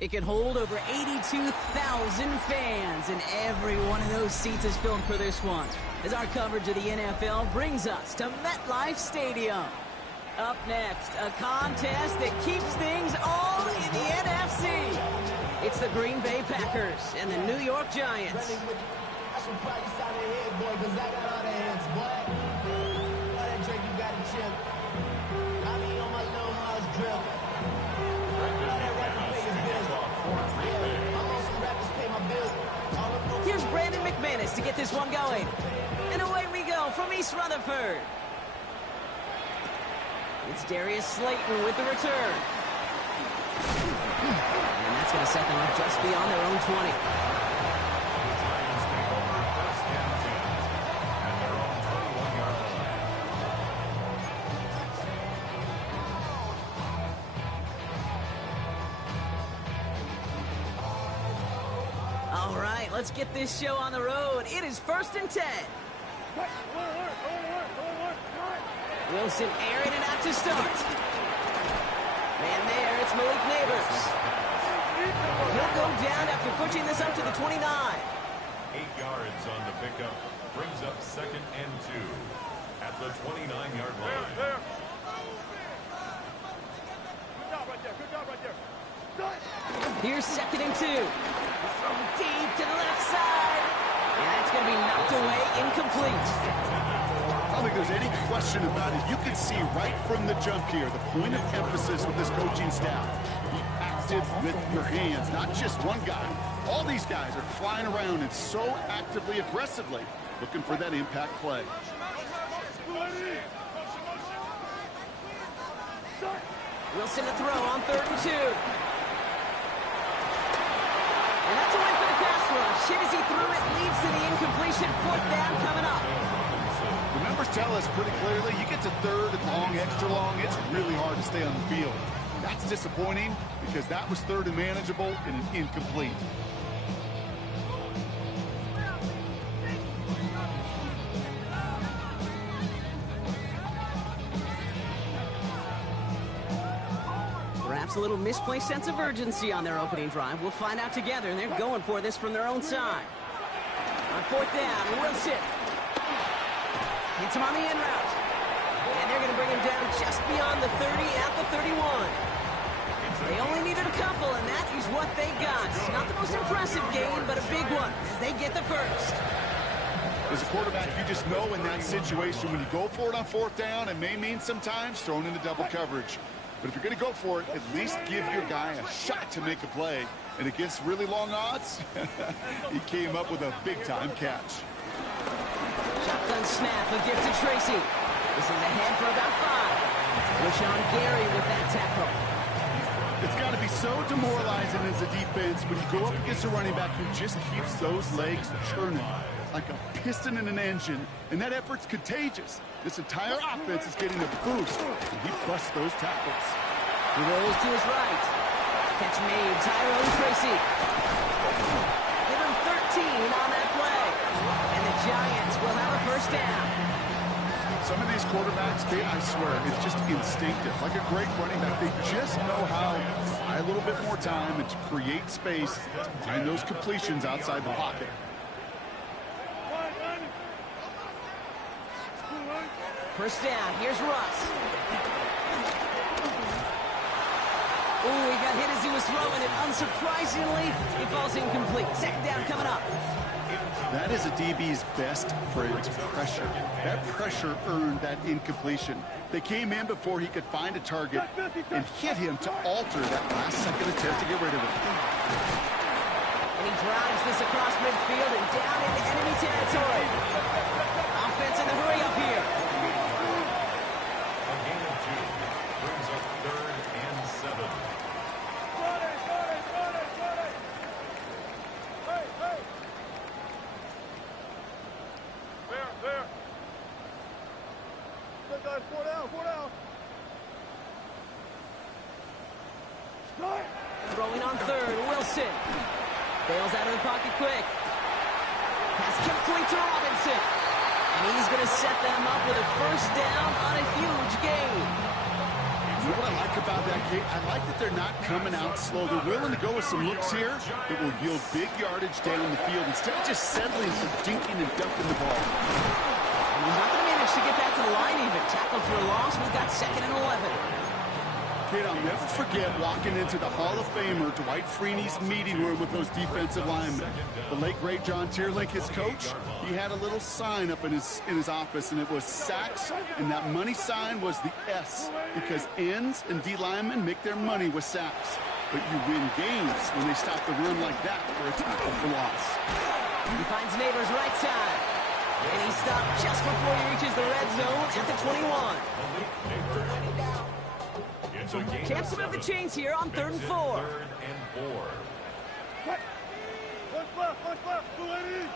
It can hold over 82,000 fans, and every one of those seats is filled for this one, as our coverage of the NFL brings us to MetLife Stadium. Up next, a contest that keeps things all in the NFC. It's the Green Bay Packers and the New York Giants. Here's Brandon McManus to get this one going. And away we go from East Rutherford. It's Darius Slayton with the return. And that's going to set them up just beyond their own 20. All right, let's get this show on the road. It is 1st and 10. Wilson airing it out to start. Man there, it's Malik Neighbors. He'll go down after pushing this up to the 29. 8 yards on the pickup. Brings up 2nd and 2 at the 29-yard line. Good job right there. Good job right there. Here's 2nd and 2. Thrown deep to the left side. And that's going to be knocked away, incomplete. I don't think there's any question about it. You can see right from the jump here, the point of emphasis with this coaching staff. Be active with your hands, not just one guy. All these guys are flying around and so actively, aggressively looking for that impact play. Wilson to throw on 3rd and 2. And that's away for the pass rush. Hit as he threw it, leads to the incompletion. 4th down coming up. The numbers tell us pretty clearly, you get to 3rd and long, extra long, it's really hard to stay on the field. That's disappointing because that was 3rd and manageable and an incomplete. Perhaps a little misplaced sense of urgency on their opening drive. We'll find out together, and they're going for this from their own side. On 4th down, Wilson. Hits him on the in route. And they're going to bring him down just beyond the 30 at the 31. They only needed a couple, and that is what they got. Not the most impressive game, but a big one as they get the first. As a quarterback, you just know in that situation when you go for it on 4th down, it may mean sometimes thrown into double coverage. But if you're going to go for it, at least give your guy a shot to make a play. And against really long odds, he came up with a big-time catch. Shotgun snap, a gift to Tracy. This is ahead for about 5. Rashawn Gary with that tackle. It's got to be so demoralizing as a defense when you go up against a running back who just keeps those legs churning like a piston in an engine, and that effort's contagious. This entire offense is getting a boost, and he busts those tackles. He rolls to his right. Catch made, Tyrone Tracy. Give him 13 on that play. And the Giants will have a first down. Some of these quarterbacks, I swear, it's just instinctive. Like a great running back, they just know how to buy a little bit more time and to create space to find those completions outside the pocket. First down, here's Russ. Ooh, he got hit as he was throwing it. Unsurprisingly, he falls incomplete. 2nd down coming up. That is a DB's best friend, pressure. That pressure earned that incompletion. They came in before he could find a target and hit him to alter that last-second attempt to get rid of it. And he drives this across midfield and down into enemy territory. Offense in the hurry up here. A gain of 2 brings up 3rd and 7. There. Good guys, 4 down. Throwing on 3rd, Wilson. Bails out of the pocket quick. Pass complete to Robinson. And he's going to set them up with a first down on a huge gain. You know what I like about that, Kate? I like that they're not coming out slow. They're willing to go with some looks here that will yield big yardage down the field instead of just settling for dinking and dumping the ball. And he's not going to manage to get back to the line even. Tackled for a loss. We've got 2nd and 11. Kate, I'll never forget walking into the Hall of Famer Dwight Freeney's meeting room with those defensive linemen. The late, great John Tierlink, his coach, he had a little sign up in his office, and it was sacks, and that money sign was the S, because ends and D linemen make their money with sacks. But you win games when they stop the run like that for a tackle for loss. He finds Neighbors right side. And he stopped just before he reaches the red zone at the 21. Chance to move the chains here on 3rd and 4. 3rd and 4. Punch left, Flutie.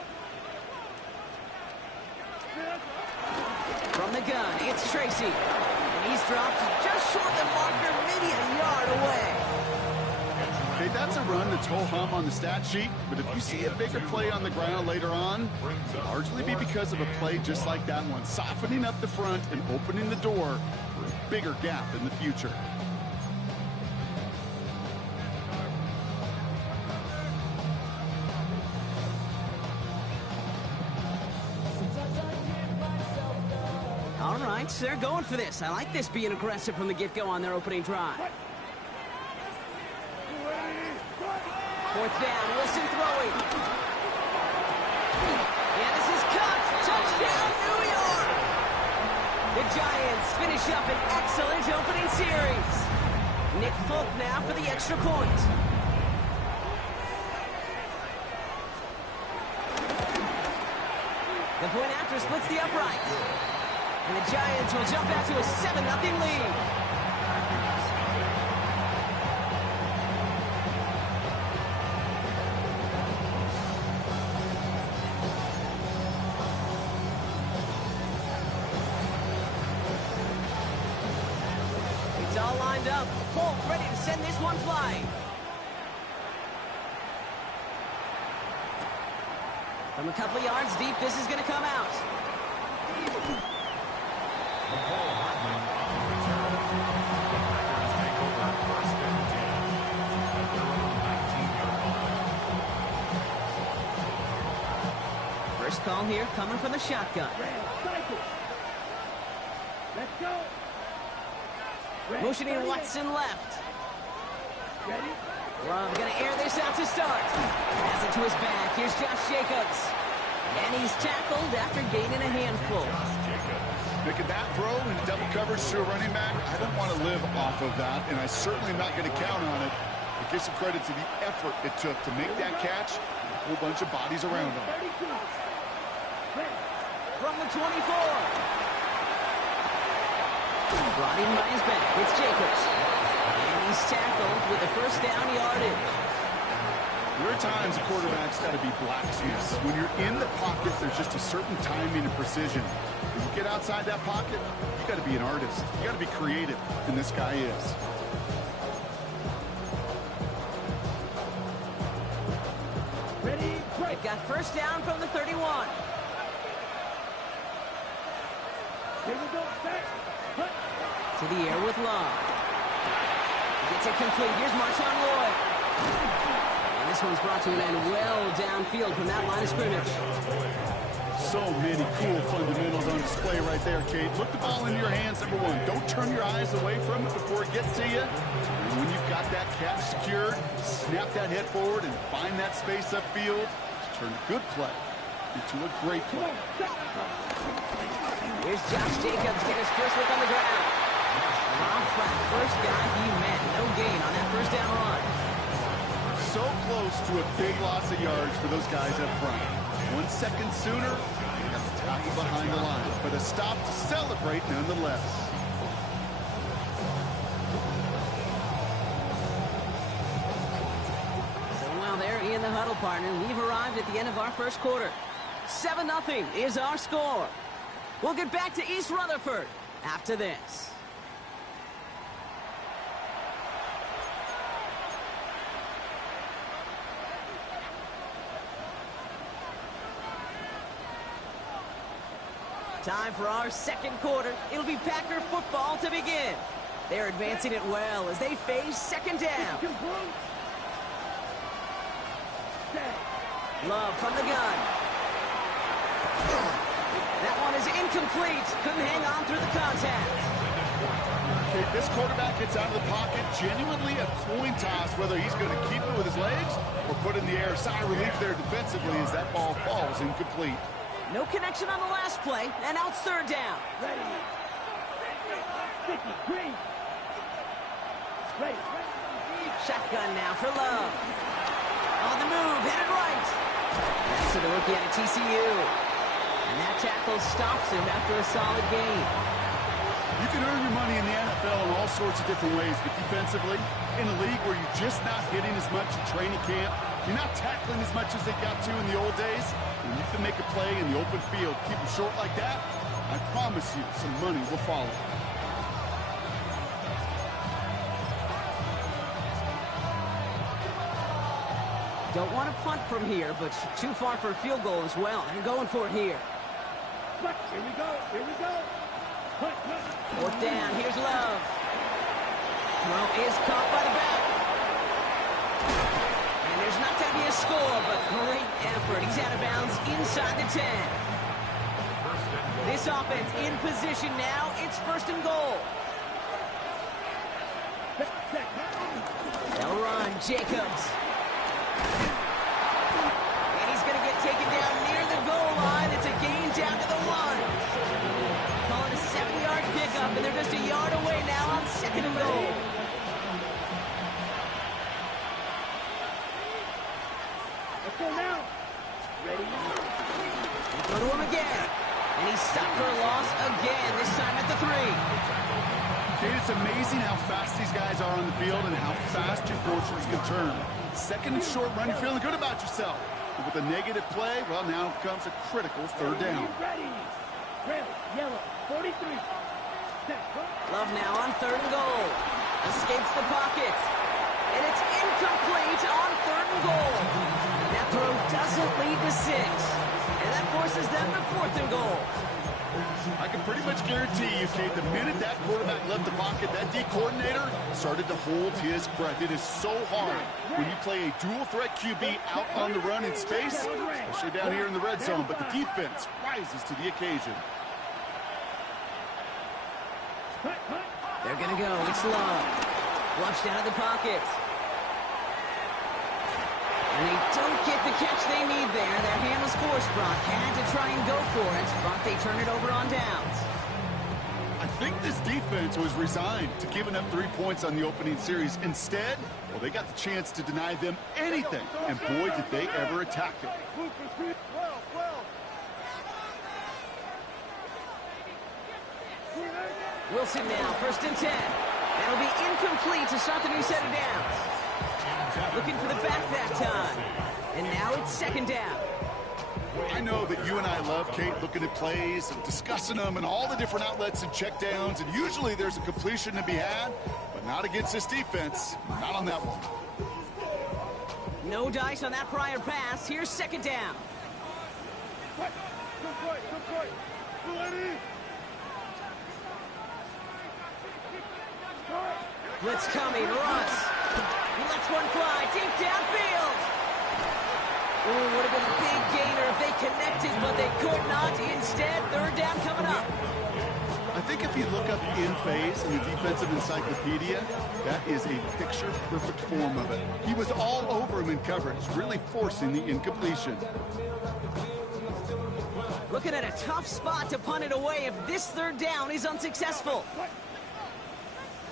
From the gun, it's Tracy. And he's dropped just short of the marker, maybe a yard away. Okay, that's a run that's ho-hum on the stat sheet, but if you see a bigger play on the ground later on, it'll largely be because of a play just like that one, softening up the front and opening the door for a bigger gap in the future. All right, they're going for this. I like this being aggressive from the get-go on their opening drive. 4th down, Wilson throwing. Yeah, this is cut. Touchdown, New York! The Giants finish up an excellent opening series. Nick Folk now for the extra point. The point after splits the upright. And the Giants will jump out to a 7-0 lead. It's all lined up. Folk ready to send this one flying. From a couple of yards deep, this is going to come out. First call here coming from the shotgun. Let's go. Motioning Watson left. Love going to air this out to start. Pass it to his back. Here's Josh Jacobs. And he's tackled after gaining a handful. Making that throw into double coverage to a running back, I don't want to live off of that, and I certainly am not going to count on it. But give some credit to the effort it took to make that catch with a whole bunch of bodies around him. From the 24. Brought in by his back. It's Jacobs. And he's tackled with a 1st down yardage. There are times a quarterback's got to be blacksmiths. When you're in the pocket, there's just a certain timing and precision. When you get outside that pocket, you got to be an artist. You got to be creative, and this guy is. They've got 1st down from the 31. To the air with Love. Gets it complete. Here's Marshawn Lloyd. And this one's brought to an end well downfield from that line of scrimmage. So many cool fundamentals on display right there, Kate. Look the ball in your hands, number one. Don't turn your eyes away from it before it gets to you. And when you've got that catch secured, snap that head forward and find that space upfield to turn a good play into a great play. Here's Josh Jacobs getting his first look on the ground. Rob Flat, first guy he met. No gain on that 1st down run. So close to a big loss of yards for those guys up front. 1 second sooner, they have to tackle behind the line. But a stop to celebrate nonetheless. So while they're in the huddle, partner, we've arrived at the end of our 1st quarter. 7-0 is our score. We'll get back to East Rutherford after this. Time for our 2nd quarter. It'll be Packer football to begin. They're advancing it well as they face second down. Love from the gun. That one is incomplete. Couldn't hang on through the contact. Okay, this quarterback gets out of the pocket. Genuinely a coin toss whether he's going to keep it with his legs or put it in the air. Sigh of relief there defensively as that ball falls incomplete. No connection on the last play, and now it's third down. Ready. Sticky, green. Ready. Shotgun now for Love. On the move, headed right. That's to the rookie out of TCU. And that tackle stops him after a solid gain. You can earn your money in the NFL in all sorts of different ways, but defensively, in a league where you're just not hitting as much in training camp, you're not tackling as much as they got to in the old days, and you can make a play in the open field, keep them short like that, I promise you some money will follow. Don't want to punt from here, but too far for a field goal as well. They're going for it here. Here we go. Here we go. Fourth down. Here's Love. Throw is caught by the back. And there's not going to be a score, but great effort. He's out of bounds inside the 10. This offense in position now. It's first and goal. They'll run. Jacobs. And he's going to get taken down near the goal line. It's a gain down to the 1. Call it a 7-yard pickup, and they're just a yard away now on second and goal. Let's go now. Ready? They go to him again. And he's stopped for a loss again, this time at the 3. Kate, it's amazing how fast these guys are on the field and how fast your fortunes can turn. Second and short run, you're feeling good about yourself. But with a negative play, well, now comes a critical third down. Ready. Red, yellow, 43. Love now on third and goal. Escapes the pocket. And it's incomplete on third and goal. That throw doesn't lead to 6. And that forces them to fourth and goal. I can pretty much guarantee you, Kate, the minute that quarterback left the pocket, that D coordinator started to hold his breath. It is so hard when you play a dual-threat QB out on the run in space, especially down here in the red zone, but the defense rises to the occasion. They're going to go. It's Love. Flushed out of the pocket. And they don't get the catch they need there. Their hand was forced. Brock had to try and go for it, but they turn it over on downs. I think this defense was resigned to giving up 3 points on the opening series. Instead, well, they got the chance to deny them anything, and boy, did they ever attack it. Wilson now, first and 10. That'll be incomplete to start the new set of downs. Looking for the back that time. And now it's second down. I know that you and I love, Kate, looking at plays and discussing them and all the different outlets and checkdowns, and usually there's a completion to be had, but not against this defense. Not on that one. No dice on that prior pass. Here's second down. Blitz coming. Russ. He lets one fly deep downfield. Ooh, would have been a big gainer if they connected, but they could not. Instead, third down coming up. I think if you look up in phase in the defensive encyclopedia, that is a picture-perfect form of it. He was all over him in coverage, really forcing the incompletion. Looking at a tough spot to punt it away if this third down is unsuccessful.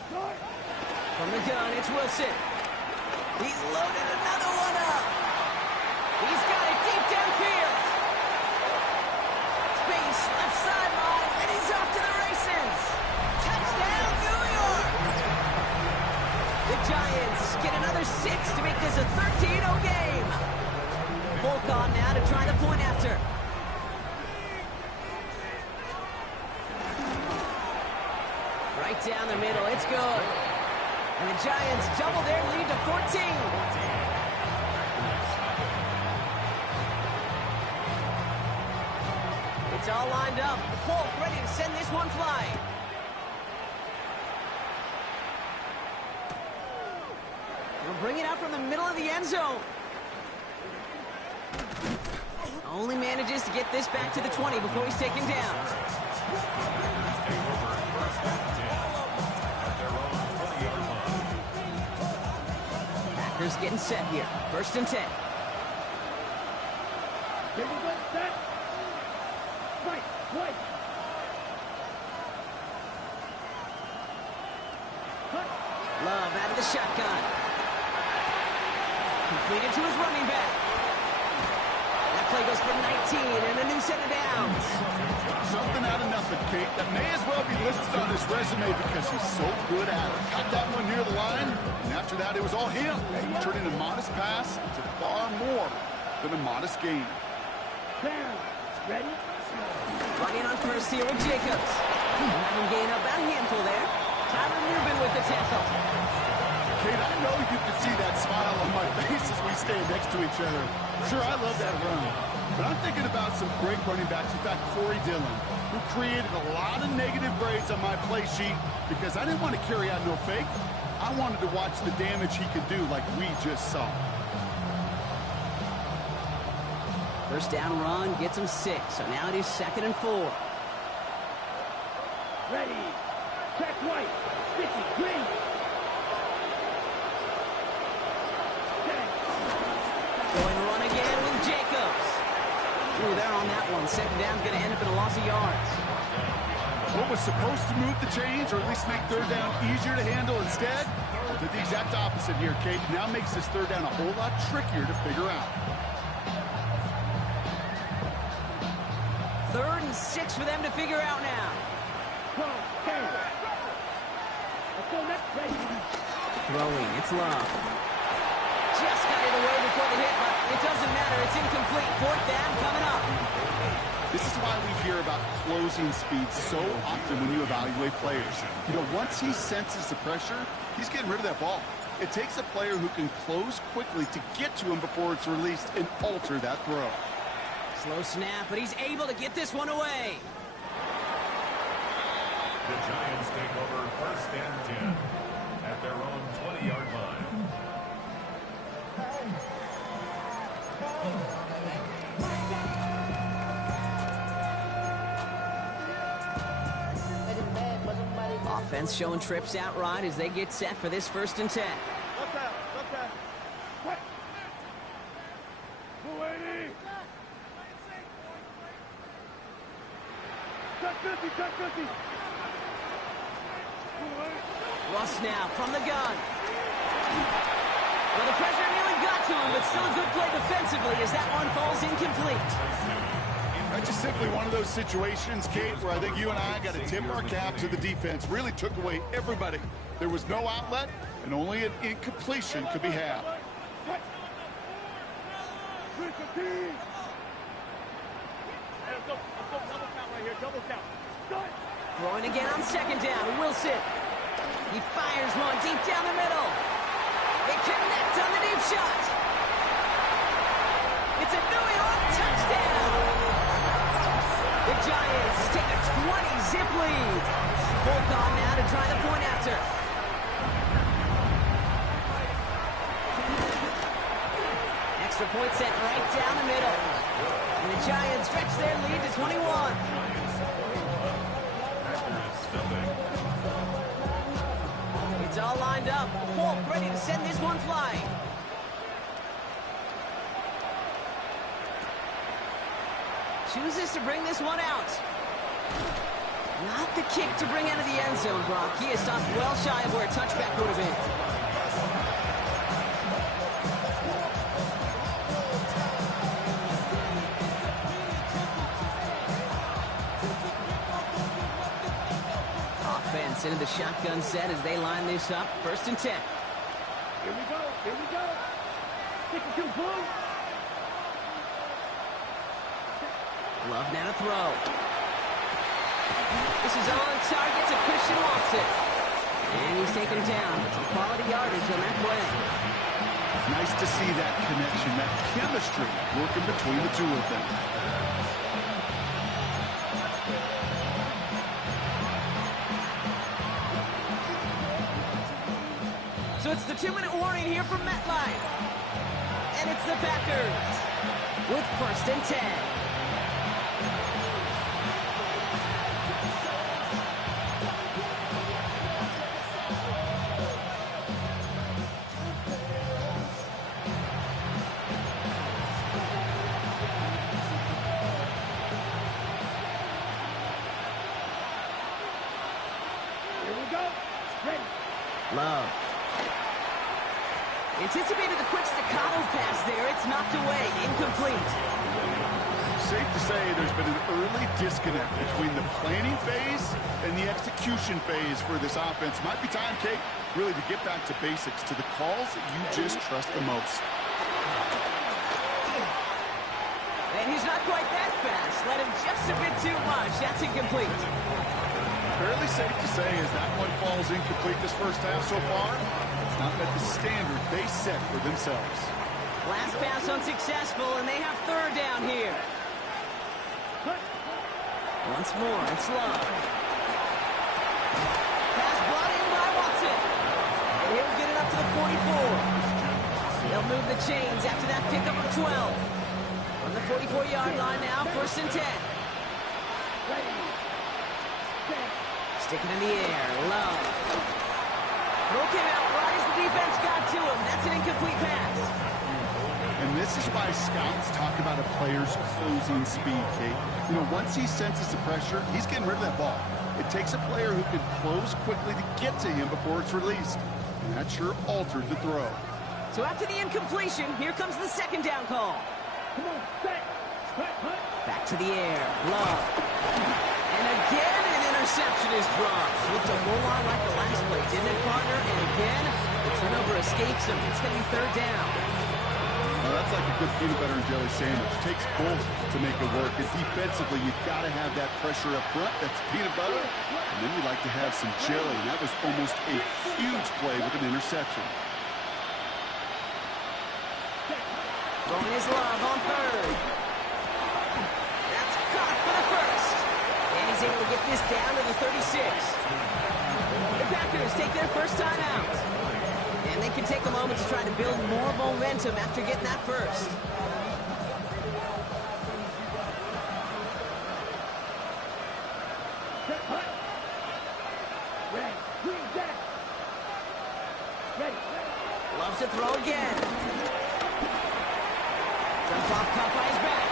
From the gun, it's Wilson. He's loaded another one up. He's got it deep downfield. Space, left sideline, and he's off to the races. Touchdown, New York. The Giants get another 6 to make this a 13-0 game. Volk on now to try the point after. Right down the middle, it's good. And the Giants double their lead to 14. It's all lined up. Volk ready to send this one flying. bring it out from the middle of the end zone. Only manages to get this back to the 20 before he's taken down. Packers getting set here. 1st and 10. Here we go, set. Right, right. Cut. Love out of the shotgun. Completed to his running back. That play goes for 19 and a new set of downs. Something out of nothing, Kate. That may as well be listed on his resume because he's so good at it. Got that one near the line, and after that, it was all him. Turning a modest pass into far more than a modest gain. Down. Ready? Running on first here with Jacobs. Having gained about a handful there. Tyler Rubin with the tackle. Kate, I know you can see that smile on my face as we stand next to each other. Sure, I love that run. But I'm thinking about some great running backs. In fact, Corey Dillon, who created a lot of negative grades on my play sheet because I didn't want to carry out no fake. I wanted to watch the damage he could do like we just saw. First down run gets him 6. So now it is 2nd and 4. Ready. Check white. Sticky. Green. Going to run again with Jacobs. Ooh, they're on that one. 2nd down's going to end up in a loss of yards. What was supposed to move the chains, or at least make 3rd down easier to handle instead, did the exact opposite here, Kate. Now makes this 3rd down a whole lot trickier to figure out. 3rd and 6 for them to figure out now. Throwing, it's Love. Just got it away before the hit, but it doesn't matter. It's incomplete. 4th down coming up. This is why we hear about closing speed so often when you evaluate players. You know, once he senses the pressure, he's getting rid of that ball. It takes a player who can close quickly to get to him before it's released and alter that throw. Slow snap, but he's able to get this one away. The Giants take over 1st and 10 at their own 20-yard line. Offense showing trips outright as they get set for this 1st and 10. Look out. What? 280. Check 50. Russ now from the gun. Well, the pressure nearly got to him, but still a good play defensively as that one falls incomplete. That's just simply one of those situations, Kate, where I think you and I got to tip our cap to the defense. Really took away everybody. There was no outlet, and only an incompletion could be had. Throwing again on 2nd down. Wilson. He fires one deep down the middle. They connect on the deep shot. It's a New York touchdown. The Giants take a 20-zip lead. 4th on now to try the point after. Extra point set right down the middle. And the Giants stretch their lead to 21. It's all lined up. Falk ready to send this one flying. Chooses to bring this one out. Not the kick to bring out of the end zone, Brock. He is stopped well shy of where a touchback would have been. Offense into the shotgun set as they line this up. 1st and 10. Here we go. Stick it to blue. Love now to throw. This is on target to Christian Watson. And he's taken down. Some quality yardage on that play. Nice to see that connection, that chemistry working between the two of them. So it's the 2-minute warning here from MetLife. And it's the Packers with 1st and 10. Love. Anticipated the quick staccato pass there. It's knocked away. Incomplete. Safe to say there's been an early disconnect between the planning phase and the execution phase for this offense. Might be time, Kate, really to get back to basics, to the calls that you just trust the most. And he's not quite that fast. Let him just a bit too much. That's incomplete. Fairly safe to say as that one falls incomplete this first half so far, it's not met the standard they set for themselves. Last pass unsuccessful, and they have 3rd down here. Once more, it's Love. Pass brought in by Watson. And he'll get it up to the 44. They'll move the chains after that pickup of 12. On the 44-yard line now, 1st and 10. Stick it in the air. Love. Throw came out right as the defense got to him. That's an incomplete pass. And this is why scouts talk about a player's closing speed, Kate. You know, once he senses the pressure, he's getting rid of that ball. It takes a player who can close quickly to get to him before it's released. And that sure altered the throw. So after the incompletion, here comes the 2nd down call. Come on, set. Back to the air. Love. And again, an interception is dropped. Looked a whole lot like the last play, didn't it, partner? And again, the turnover escapes him. It's going to be 3rd down. Well, that's like a good peanut butter and jelly sandwich. It takes both to make it work. And defensively, you've got to have that pressure up front. That's peanut butter. And then you like to have some jelly. And that was almost a huge play with an interception. Throwing his Love on 3rd. That's caught for the 1st. And he's able to get this down to the 36. The Packers take their first time out. And they can take a moment to try to build more momentum after getting that 1st. Loves to throw again. Jump off caught by his back.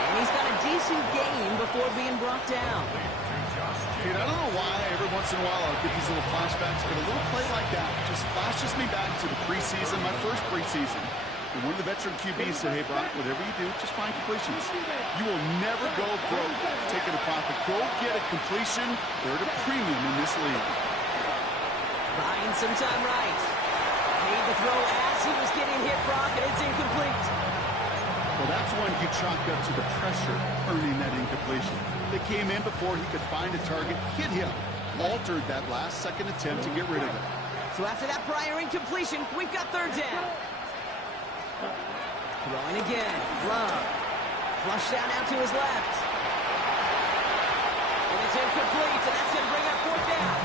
And he's got a decent gain before being brought down. Kate, I don't know why every once in a while I'll get these little flashbacks, but a little play like that just flashes me back to the preseason, my first preseason. And one of the veteran QBs said, hey, Brock, whatever you do, just find completions. You will never go broke taking a profit. Go get a completion. They're at a premium in this league. Buying some time right. Made the throw as he was getting hit, Brock, and it's incomplete. Well, that's one you chalk up to the pressure earning that incompletion. They came in before he could find a target, hit him, altered that last-second attempt to get rid of it. So after that prior incompletion, we've got 3rd down. Throwing again. Love. Flush down out to his left. And it's incomplete, and that's going to bring up 4th down.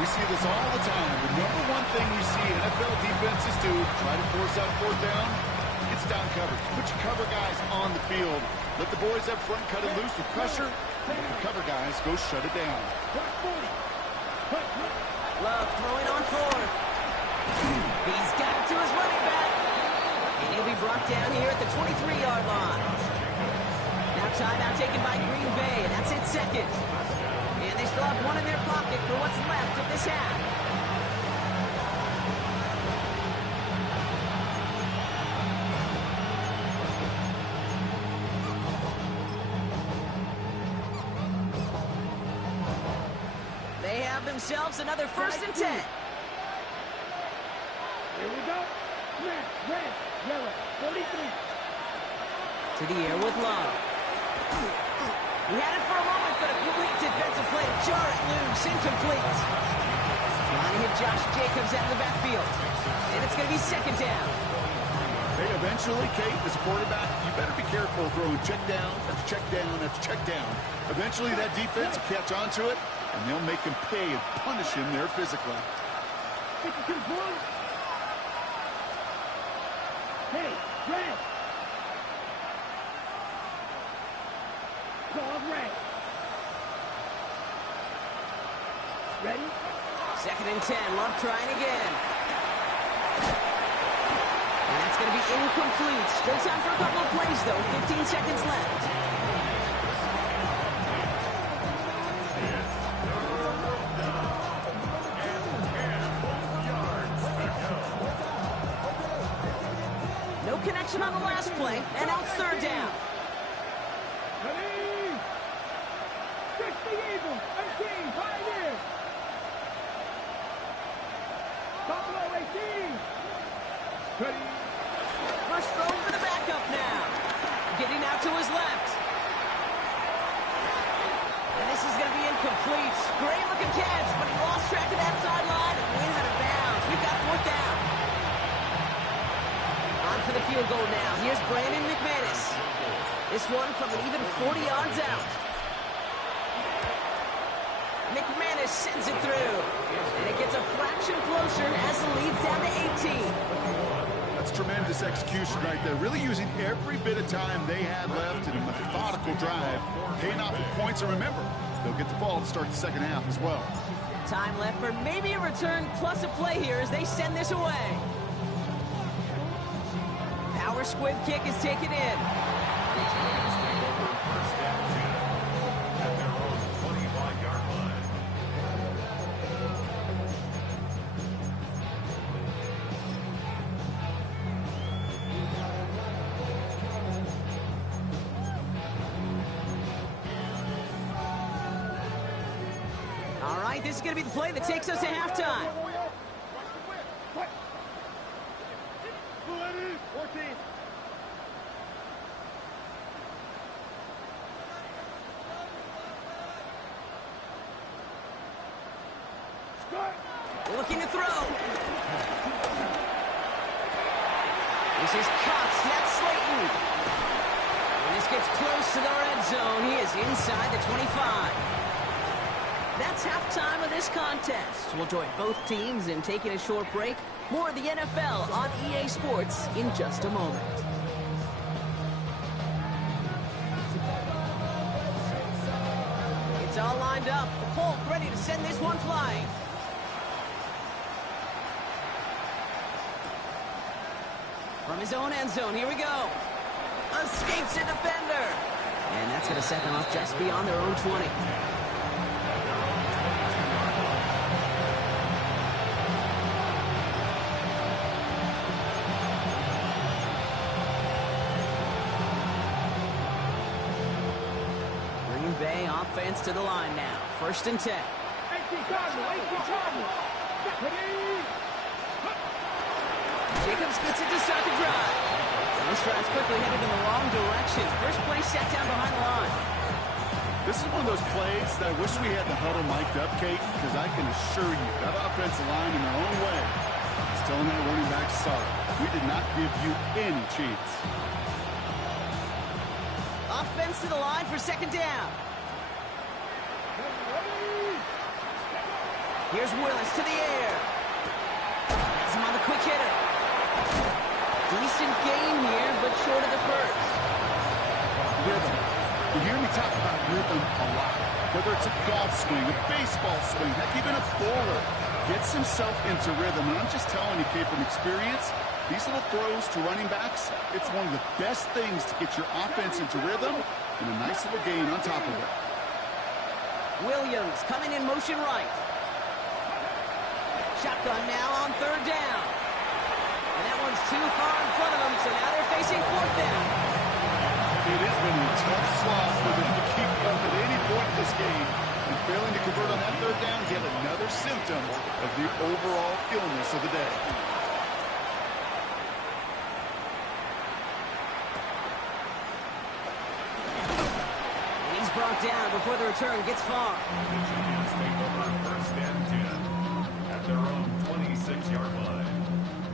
We see this all the time. The number one thing you see NFL defenses do, try to force out 4th down, it's down coverage. Put your cover guys on the field. Let the boys up front cut it loose with pressure. Let the cover guys go shut it down. Love throwing on 4th. He's got it to his running back. And he'll be brought down here at the 23-yard line. Now timeout taken by Green Bay, and that's it 2nd. And they still have one in their pocket for what's left of this half. They have themselves another 1st and 10. Here we go. Red, yellow, 43. To the air with Love. He had it for a moment, but a complete defensive play to jar it loose, incomplete. Trying to hit Josh Jacobs out of the backfield. And it's going to be 2nd down. Hey, eventually, Kate, as a quarterback, you better be careful throwing check down after check down after check down. Eventually, that defense will catch on to it, and they'll make him pay and punish him there physically. Get you to the board. Hey, red. Call red. Ready? 2nd and 10. Love trying again. And that's going to be incomplete. Still time for a couple of plays, though. 15 seconds left. No connection on the last play, and now it's 3rd down. Ready? 60 Eagles. 18. Right in. Buffalo 18. Ready? First throw for the backup now. Getting out to his left. And this is going to be incomplete. Great looking catch, but he lost track of that sideline and went out of bounds. We've got 4th down. On for the field goal now. Here's Brandon McManus. This one from an even 40 yards out. McManus sends it through. And it gets a fraction closer as the lead's down to 18. That's tremendous execution right there. Really using every bit of time they had left in a methodical drive. Paying off with points. And remember, they'll get the ball to start the 2nd half as well. Time left for maybe a return plus a play here as they send this away. Power squib kick is taken in. First and 10 at their own 25-yard line. All right, this is going to be the play that takes us to halftime. Who it is? 14. Start. Looking to throw. This is caught. That's Slayton. When this gets close to the red zone, he is inside the 25. That's halftime of this contest. We'll join both teams in taking a short break. More of the NFL on EA Sports in just a moment. It's all lined up. Folk ready to send this one flying. From his own end zone, here we go. Escapes a defender. And that's going to set them off just beyond their own 20. Green Bay offense to the line now. 1st and 10. 18 Cardinal. 18 Cardinal. Ready? Jacobs gets it to start the drive. And this drive's quickly headed in the wrong direction. First play set down behind the line. This is one of those plays that I wish we had the huddle mic'd up, Kate, because I can assure you that offensive line in their own way is telling that running back, sorry, we did not give you any chance. Offense to the line for 2nd down. Here's Willis to the air. Has him on the quick hitter. Decent game here, but short of the first. Rhythm. You hear me talk about rhythm a lot. Whether it's a golf swing, a baseball swing, heck, even a bowler gets himself into rhythm. And I'm just telling you, Kate, from experience, these little throws to running backs, it's one of the best things to get your offense into rhythm and a nice little gain on top of it. Williams coming in motion right. Shotgun now on 3rd down. And that one's too far in front of them, so now they're facing 4th down. It has been a tough slog for them to keep up at any point in this game. And failing to convert on that 3rd down, yet another symptom of the overall illness of the day. And he's brought down before the return gets far. The Giants take over 1st and 10 at their own 26-yard line.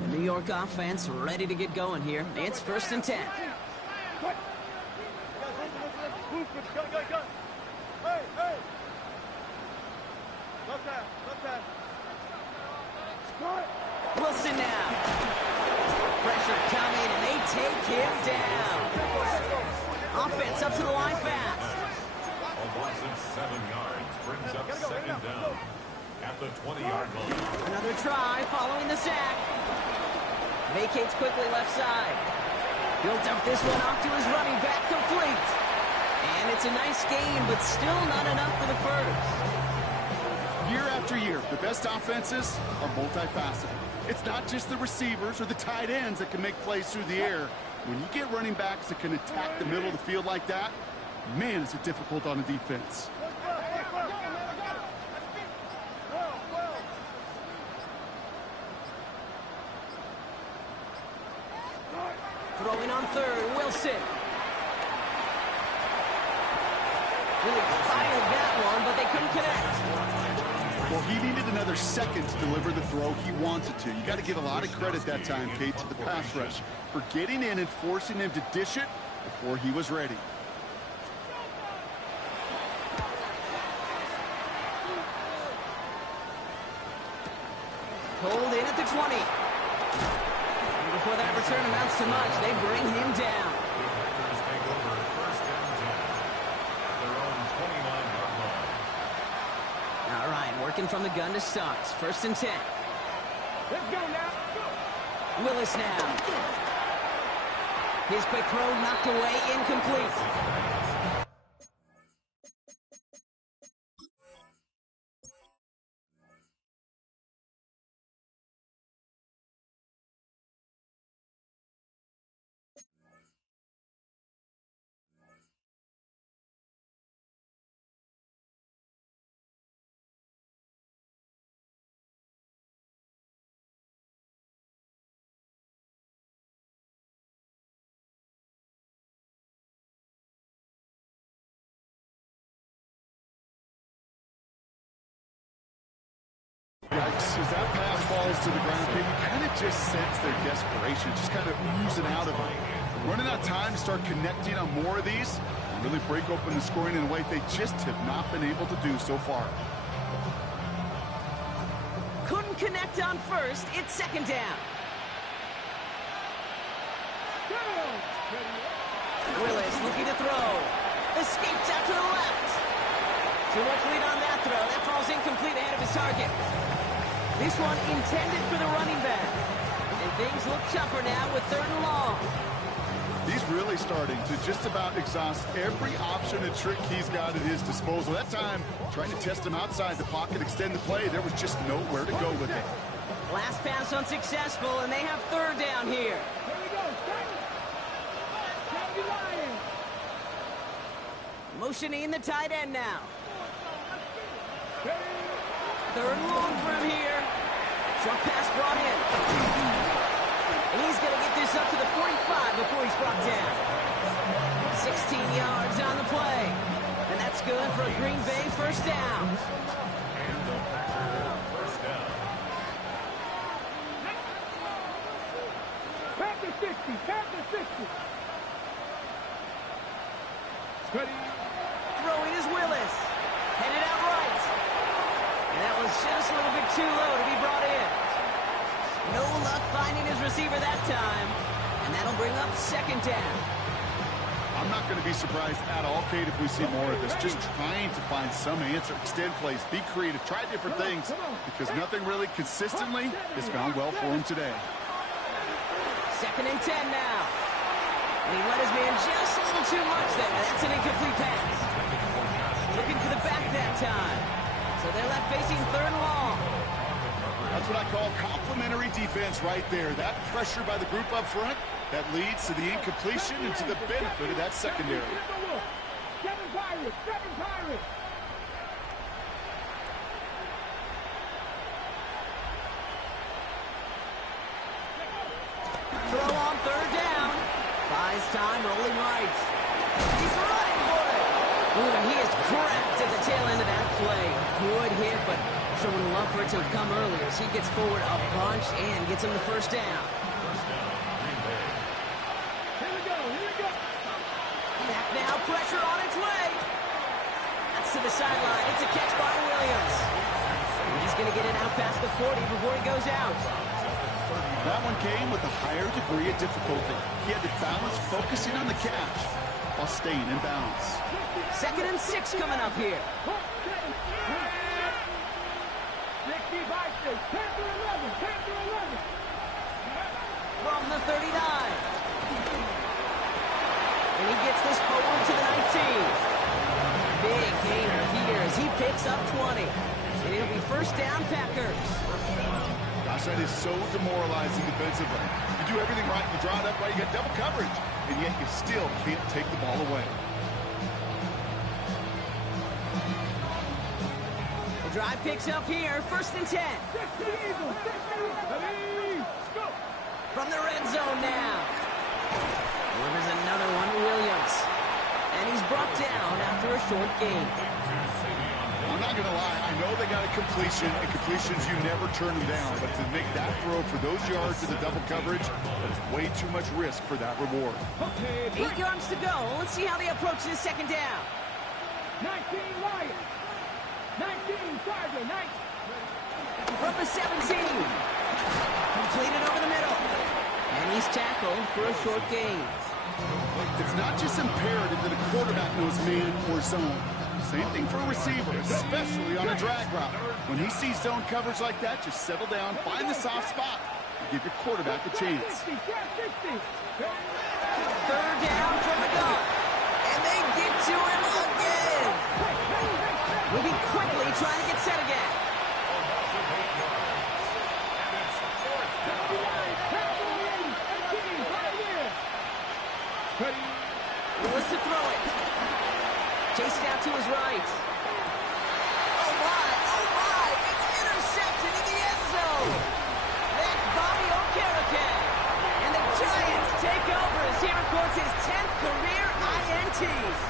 The New York offense ready to get going here. It's 1st and 10. Go. Hey. Left hand. Wilson now. Pressure coming, and they take him down. Offense up to the line fast. A loss of 7 yards brings up second down at the 20-yard line. Another try following the sack. Vacates quickly left side. He'll dump this one off to his running back, complete. And it's a nice gain, but still not enough for the first. Year after year, the best offenses are multifaceted. It's not just the receivers or the tight ends that can make plays through the air. When you get running backs that can attack the middle of the field like that, man, is it difficult on a defense. Throwing on third, Wilson. Really fired that one, but they couldn't connect. Well, he needed another second to deliver the throw he wanted to. You got to give a lot of credit that time, Kate, to the pass rush for getting in and forcing him to dish it before he was ready. Pulled in at the 20. And before that return amounts to much, they bring him down. Packers take over first and 10 at their own 29-yard line. All right, working from the gun to start. First and 10. Let's go now. Willis now. His quick throw knocked away, incomplete. Yikes, as that pass falls to the ground, you kind of just sense their desperation, just kind of oozing out of them. Running out of time to start connecting on more of these and really break open the scoring in a way they just have not been able to do so far. Couldn't connect on first. It's second down. Willis looking to throw. Escapes out to the left. Too much lead on that throw. That falls incomplete ahead of his target. This one intended for the running back. And things look tougher now with third and long. He's really starting to just about exhaust every option and trick he's got at his disposal. That time, trying to test him outside the pocket, extend the play, there was just nowhere to go with it. Last pass unsuccessful, and they have third down here. Here we go. Stand Lions. Motioning the tight end now. Third and long for him here. Short pass brought in. And he's going to get this up to the 45 before he's brought down. 16 yards on the play. And that's good for a Green Bay first down. And the Packer first down. Packer 60. Packer 60. Ready. Throwing is Willis. Headed out right. And that was just a little bit too low to be brought in. No luck finding his receiver that time. And that'll bring up second down. I'm not going to be surprised at all, Kate, if we see more of this. Just trying to find some answer, extend plays, be creative, try different things, because nothing really consistently has gone well for him today. Second and 10 now. And he let his man just a little too much there. That's an incomplete pass. Looking for the back that time. So they're left facing third and long. That's what I call complimentary defense right there. That pressure by the group up front, that leads to the incompletion and to the benefit of that secondary. Seven Pirates. Seven Pirates. Throw on third down. Buys time, rolling right. He's running for it. Ooh, and he is cracked at the tail end of that play. Good hit, but sure would have loved for it to have come earlier as he gets forward a bunch and gets him the first down. First down, Green Bay. Here we go. Here we go. Back now, pressure on its way. That's to the sideline. It's a catch by Williams. And he's going to get it out past the 40 before he goes out. That one came with a higher degree of difficulty. He had to balance focusing on the catch while staying in bounds. 2nd and 6 coming up here. From the 39. And he gets this forward to the 19. Big gainer here as he picks up 20. And it'll be first down, Packers. Gosh, that is so demoralizing defensively. You do everything right, you draw it up right, you got double coverage, and yet you still can't take the ball away. The drive picks up here, 1st and 10. From the red zone now. Delivers another one to Williams. And he's brought down after a short gain. I'm not going to lie, I know they got a completion, and completions, you never turn them down. But to make that throw for those yards in the double coverage, that's way too much risk for that reward. 8 yards to go. Let's see how they approach this 2nd down. 19 Lions. 19 Tiger. 19. From the 17. Completed over the middle. And he's tackled for a short gain. It's not just imperative that a quarterback knows man or zone. Same thing for a receiver, especially on a drag route. When he sees zone coverage like that, just settle down, find the soft spot, and give your quarterback a chance. 3rd down from the gun. And they get to him again. Moving quickly, trying to get set again. Willis to throw it. Chased out to his right. Oh my, it's intercepted in the end zone. That's Bobby Okereke. And the Giants take over as he records his 10th career INTs.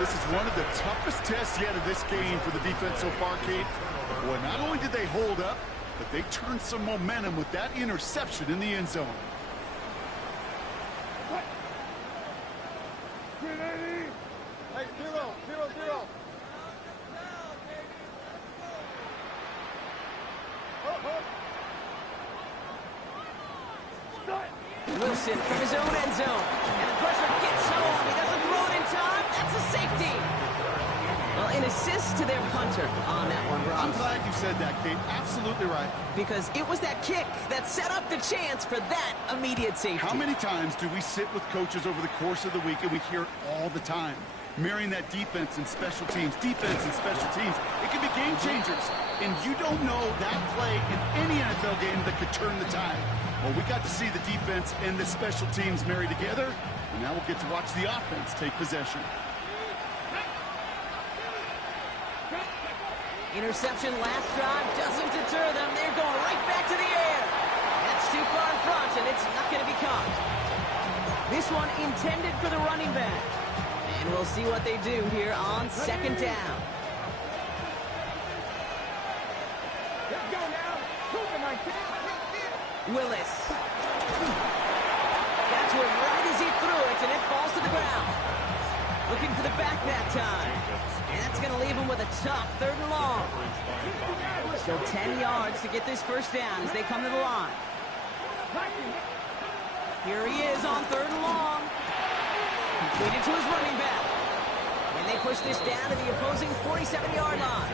This is one of the toughest tests yet of this game for the defense so far, Kate. Boy, not only did they hold up, but they turned some momentum with that interception in the end zone. Hey, 0-0-0. Wilson from his own end zone. And the pressure gets home. He doesn't throw it in time. That's a safety. Well, an assist to their punter on that one, Rob. I'm glad you said that, Kate. Absolutely right. Because it was that kick that set up the chance for that immediate safety. How many times do we sit with coaches over the course of the week and we hear it all the time? Marrying that defense and special teams, it can be game changers. And you don't know that play in any NFL game that could turn the tide. Well, we got to see the defense and the special teams marry together, and now we'll get to watch the offense take possession. Interception last drive doesn't deter them. They're going right back to the air. That's too far in front, and it's not going to be caught. This one intended for the running back. And we'll see what they do here on 2nd down. Let's go now. Willis. That's where right as he threw it, and it falls to the ground. Looking for the back that time. And that's going to leave him with a tough 3rd and long. Still 10 yards to get this first down as they come to the line. Here he is on 3rd and long. Completed to his running back. And they push this down to the opposing 47-yard line.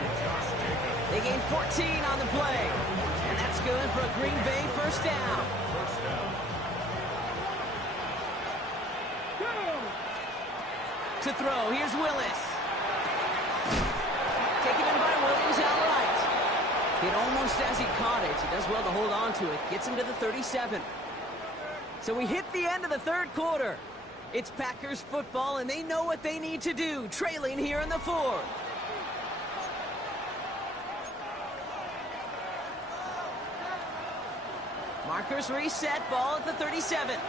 They gain 14 on the play. And that's good for a Green Bay first down. To throw, here's Willis. Taken in by Williams outright. It almost as he caught it. He does well to hold on to it. Gets him to the 37. So we hit the end of the 3rd quarter. It's Packers football, and they know what they need to do, trailing here in the 4th. Markers reset, ball at the 37.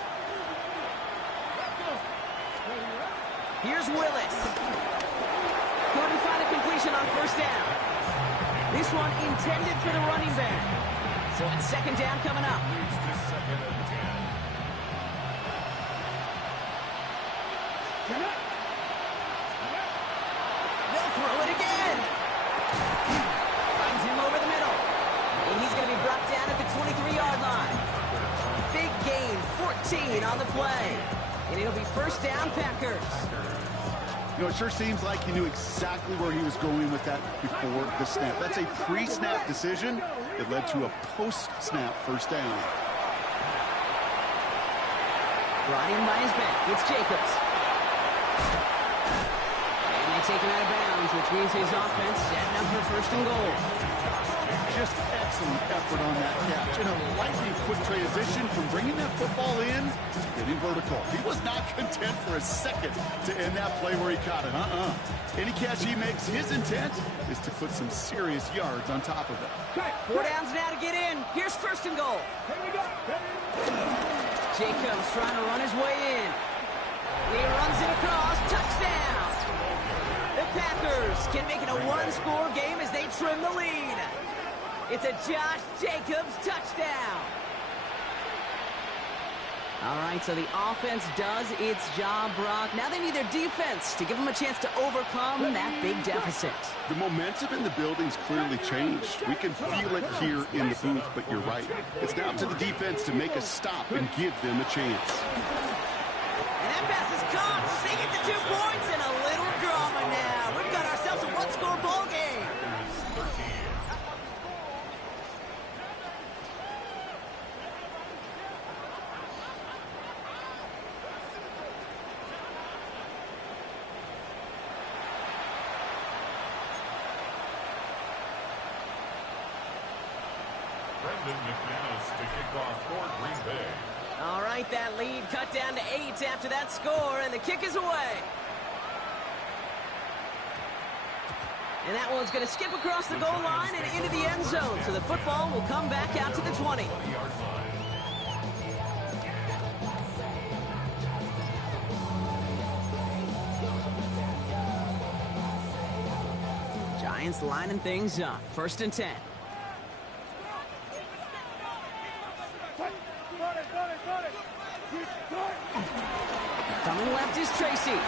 Here's Willis. Couldn't find a completion on first down. This one intended for the running back. So it's 2nd down coming up. They'll throw it again. Finds him over the middle. 14 on the play. And it'll be first down, Packers. You know, it sure seems like he knew exactly where he was going with that before the snap. That's a pre-snap decision that led to a post-snap first down. Brought in by his back. It's Jacobs. And they take him out of bounds, which means his offense setting up for first and goal. Just excellent effort on that catch. And a lightning quick transition from bringing that football in to getting vertical. He was not content for a second to end that play where he caught it. Any catch he makes, his intent is to put some serious yards on top of it. 4 downs now to get in. Here's first and goal. Jacobs trying to run his way in. And he runs it across. Touchdown. The Packers can make it a one-score game as they trim the lead. It's a Josh Jacobs touchdown. All right, so the offense does its job, Brock. Now they need their defense to give them a chance to overcome that big deficit. The momentum in the building's clearly changed. We can feel it here in the booth, but you're right. It's now to the defense to make a stop and give them a chance. And that pass is caught. They get the 2 points and a little drama now. We've got ourselves a one-score ball game. Brendan McManus to kick off for Green Bay. All right, that lead cut down to 8 after that score, and the kick is away. And that one's going to skip across the goal line and into the end zone, so the football will come back out to the 20. 20-yard line. Giants lining things up. First and 10. Coming left is Tracy. And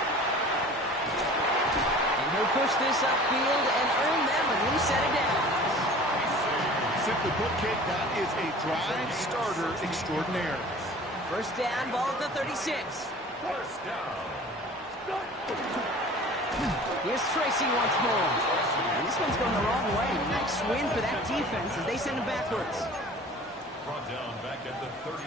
he'll push this upfield and earn them a new set of downs. Simply put, Kate, that is a drive starter extraordinaire. First down, ball at the 36. First down. Here's Tracy once more. And this one's going the wrong way. Nice win for that defense as they send it backwards. Brought down back at the 32.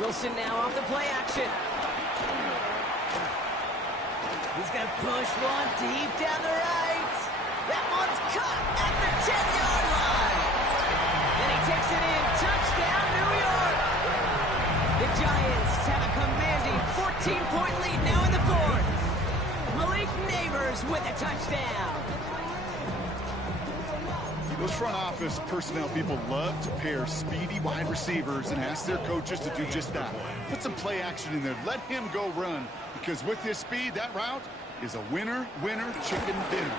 Wilson now off the play action. He's going to push one deep down the right. That one's caught at the 10-yard line. And he takes it in. Touchdown, New York. The Giants have a commanding 14-point lead now in the fourth. Malik Neighbors with a touchdown. Those front office personnel people love to pair speedy wide receivers and ask their coaches to do just that. Put some play action in there. Let him go run, because with his speed, that route is a winner, chicken dinner.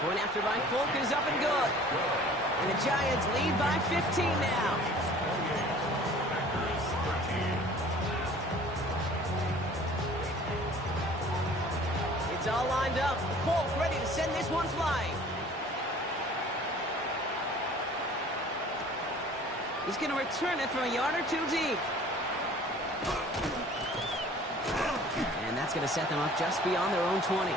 Point after by Folk is up and good. And the Giants lead by 15 now. Packers 13. It's all lined up. Folk ready to send this one flying. He's going to return it from a yard or two deep. And that's going to set them up just beyond their own 20.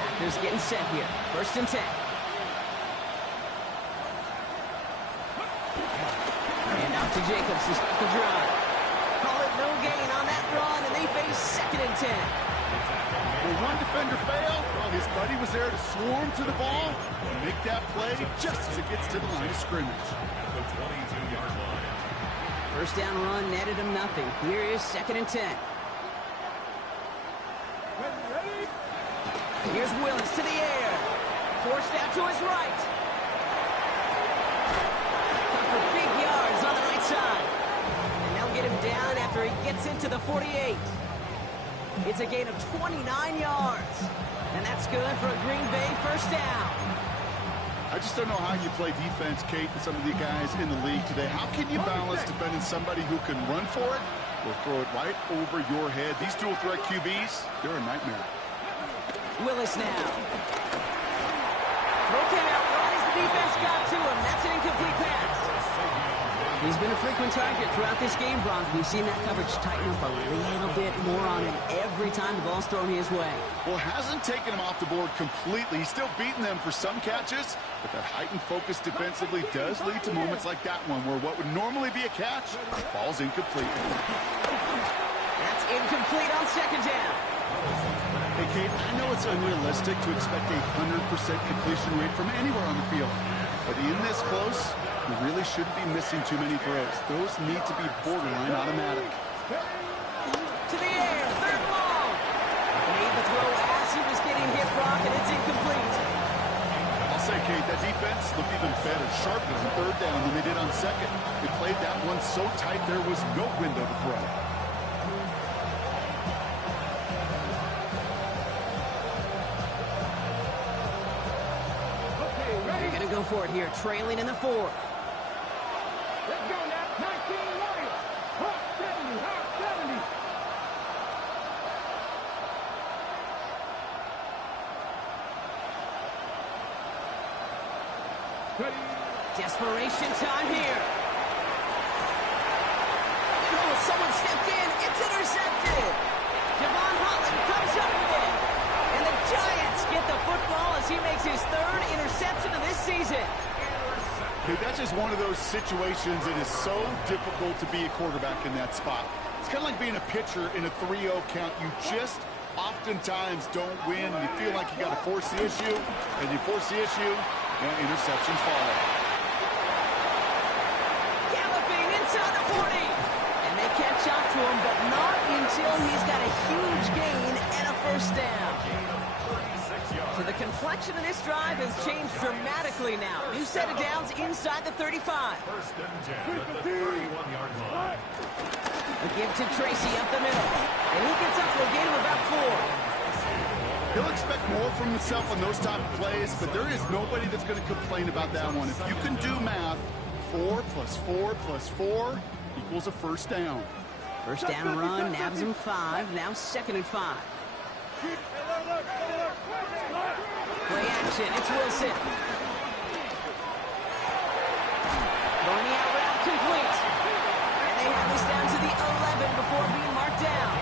Packers getting set here. First and 10. And out to Jacobs to start the drive. Call it no gain on that run, and they face second and 10. When one defender failed, well, his buddy was there to swarm to the ball and make that play just as it gets to the line of scrimmage. At the 22-yard line. First down run netted him nothing. Here is second and 10. Here's Willis to the air. Forced out to his right. Cut for big yards on the right side. And they'll get him down after he gets into the 48. It's a gain of 29 yards. And that's good for a Green Bay first down. I just don't know how you play defense, Kate, and some of the guys in the league today. How can you balance defending somebody who can run for it or throw it right over your head? These dual threat QBs, they're a nightmare. Willis now. Throw came out right as the defense got to him. That's an incomplete pass. He's been a frequent target throughout this game, Brock. We've seen that coverage tighten up a little bit more on him every time the ball's thrown his way. Well, hasn't taken him off the board completely. He's still beating them for some catches, but that heightened focus defensively does lead to moments like that one where what would normally be a catch falls incomplete. That's incomplete on second down. Hey, Kate, I know it's unrealistic to expect a 100% completion rate from anywhere on the field, but in this close, you really shouldn't be missing too many throws. Those need to be borderline automatic. To the air, third long. Made the throw as he was getting hit, Brock, and it's incomplete. I'll say, Kate, that defense looked even better, sharper on third down than they did on second. They played that one so tight there was no window to throw. They're going to go for it here, trailing in the fourth. Let's go now. 19 Warriors. Hot 70. Hot 70. Desperation time here. Oh, someone stepped in. It's intercepted. Javon Holland comes up with it. And the Giants get the football as he makes his third interception of this season. Dude, that's just one of those situations that is so difficult to be a quarterback in that spot. It's kind of like being a pitcher in a 3-0 count. You just oftentimes don't win. You feel like you got to force the issue, and you force the issue, and interceptions follow. Galloping inside the 40. And they catch up to him, but not until he's got a huge gain and a first down. So the complexion of this drive has changed dramatically now. New set of downs inside the 35. First and 10 at the 31-yard line. A give to Tracy up the middle. And he gets up for a gain of about 4. He'll expect more from himself on those type of plays, but there is nobody that's going to complain about that one. If you can do math, 4 plus 4 plus 4 equals a first down. First down run, nabs him 5. Now second and 5. Play action, it's Wilson. Going the out route, complete. And they have this down to the 11 before being marked down.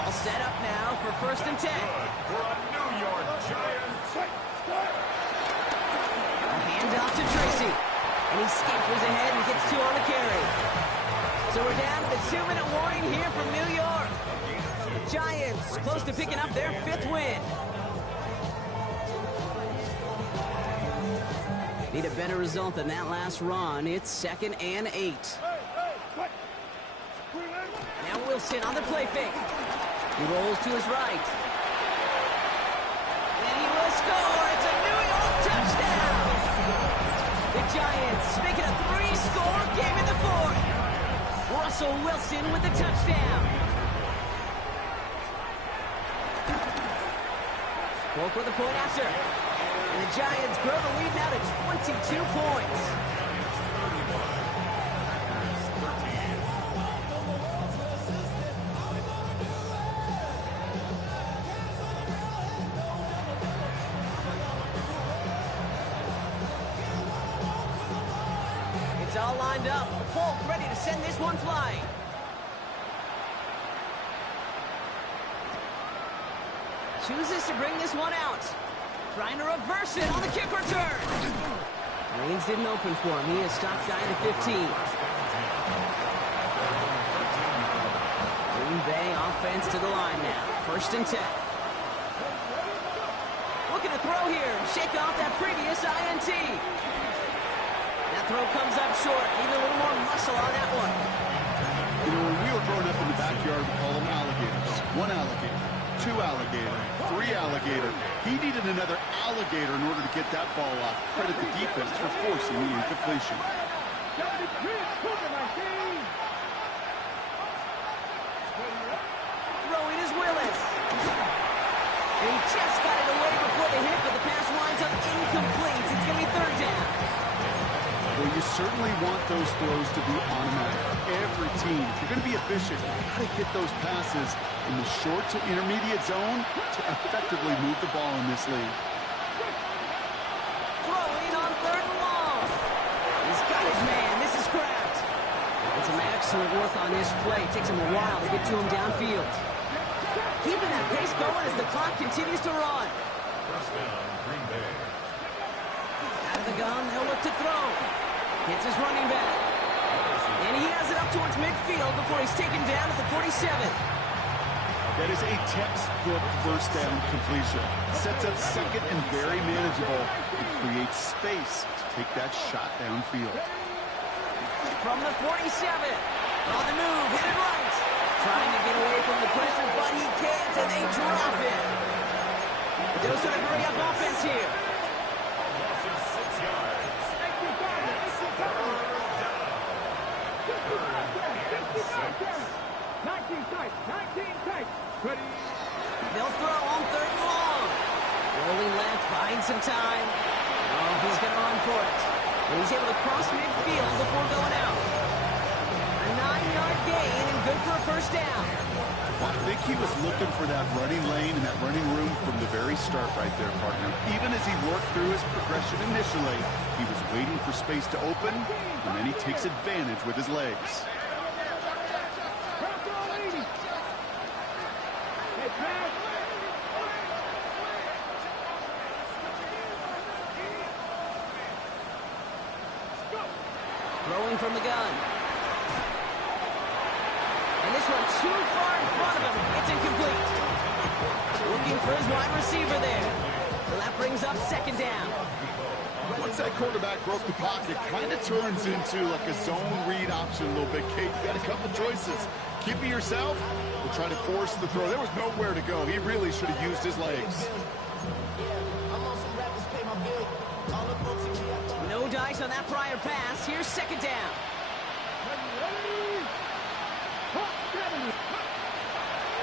All set up now for first and 10. For a New York Giants. A handoff to Tracy. And he scampers ahead and gets 2 on the carry. So we're down to the 2-minute warning here from New York. Giants close to picking up their 5th win. Need a better result than that last run. It's second and 8. Now Wilson on the play fake. He rolls to his right. And he will score. It's a New York touchdown. The Giants make it a 3-score game in the 4th. Russell Wilson with the touchdown. Volk with the point after. And the Giants grow the lead now to 22 points. It's all lined up. Volk ready to send this one flying. Chooses to bring this one out. Trying to reverse it on the kick return. Lanes didn't open for him. He is stopped shy of the 15. Green Bay offense to the line now. First and 10. Looking to throw here. Shake off that previous INT. That throw comes up short. Need a little more muscle on that one. You know, when we were growing up in the backyard, we call them alligators. 1 alligator, 2 alligator, 3 alligator. He needed another alligator in order to get that ball off. Credit the defense for forcing the incompletion. Throwing is Willis. And he just got it away before the hit, but the pass winds up incomplete. It's certainly want those throws to be automatic. Every team, if you're going to be efficient, you got to hit those passes in the short to intermediate zone to effectively move the ball in this league. Throwing on 3rd and long. He's got his man. This is Kraft. And some excellent work on this play. Takes him a while to get to him downfield. Keeping that pace going as the clock continues to run. First down, Green Bay. Out of the gun, they'll look to throw. Hits his running back. And he has it up towards midfield before he's taken down at the 47. That is a textbook first down completion. Sets up second and very manageable. It creates space to take that shot downfield. From the 47. On the move, hit it right. Trying to get away from the pressure, but he can't, and they drop it. Those sort of hurry up offense here. Loss of 6 yards. They'll throw on 3rd and long. Rolling left, buying some time. Oh, he's going to run for it. And he's able to cross midfield before going out. A 9-yard gain and good for a first down. Well, I think he was looking for that running lane and that running room from the very start right there, partner. Even as he worked through his progression initially, he was waiting for space to open, and then he takes advantage with his legs. Throwing from the gun. And this one too far in front of him. It's incomplete. Looking for his wide receiver there. So that brings up 2nd down. Once that quarterback broke the pocket, kind of turns into like a zone read option a little bit. Kate, you got a couple choices. Keep it yourself or try to force the throw. There was nowhere to go. He really should have used his legs. No dice on that prior pass. Here's 2nd down.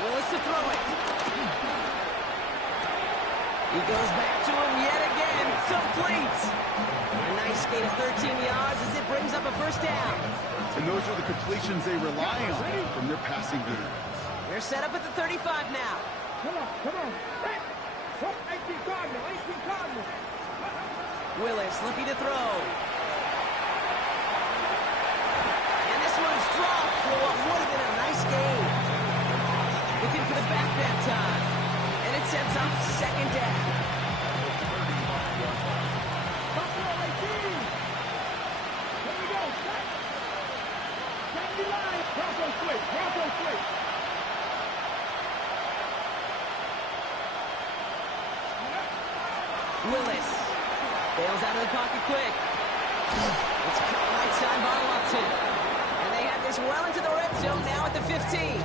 Willis to throw it. He goes back to him yet again. Complete. A nice gain of 13 yards as it brings up a first down. And those are the completions they rely on from their passing game. They're set up at the 35 now. Come on. 18 Cardinal. Willis looking to throw. And this one's dropped for what would have been a nice gain. Looking for the back that time. And it sets up 2nd down. Buffalo 18. Here we go. Sandy line. Bronco switch. Willis bails out of the pocket quick. It's caught right side by Watson. And they have this well into the red zone now at the 15.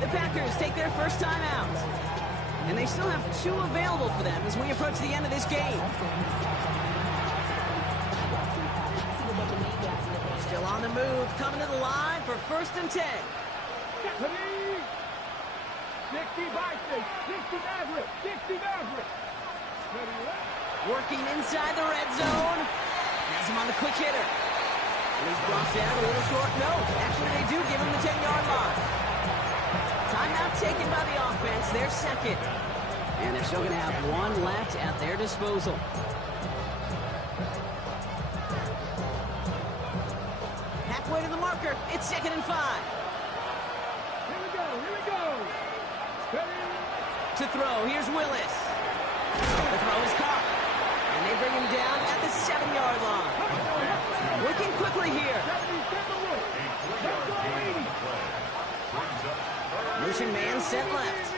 The Packers take their first time out. And they still have 2 available for them as we approach the end of this game. Still on the move, coming to the line for 1st and 10. 60 Bison, 60 Maverick. Working inside the red zone. Has him on the quick hitter. And he's brought down a little short. No, actually they do give him the 10-yard line. Timeout taken by the offense. They're 2nd. And they're still going to have 1 left at their disposal. Halfway to the marker. It's 2nd and 5. Here we go. To throw, here's Willis. The throw is caught. And they bring him down at the 7-yard line. Working quickly here. Motion man sent left.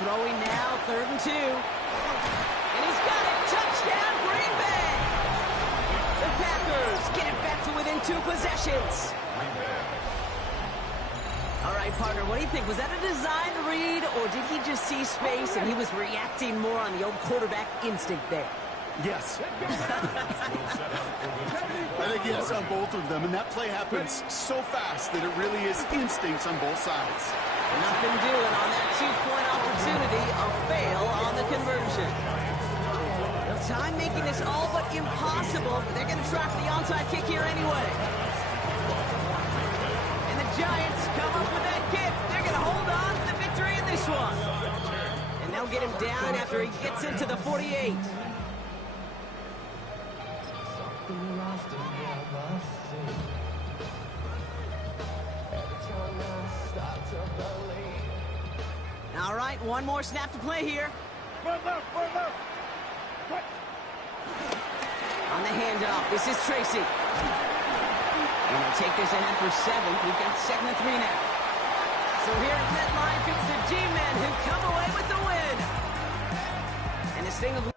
Throwing now, 3rd and 2. And he's got it. Touchdown, Green Bay. The Packers get it back to within 2 possessions. All right, partner, what do you think? Was that a designed read, or did he just see space and he was reacting more on the old quarterback instinct there? Yes. I think yes on both of them, and that play happens so fast that it really is instincts on both sides. Nothing doing on that 2-point opportunity. A fail on the conversion. They'll Time making this all but impossible, but they're going to try for the onside kick here anyway. And the Giants come up with that kick. They're going to hold on to the victory in this one. And they'll get him down after he gets into the 48. All right, one more snap to play here. Front left, front left. Cut. On the handoff, this is Tracy. And they'll take this ahead for 7. We've got 2nd and 3 now. So here at MetLife, it's the G-Men who come away with the win. And the Sting of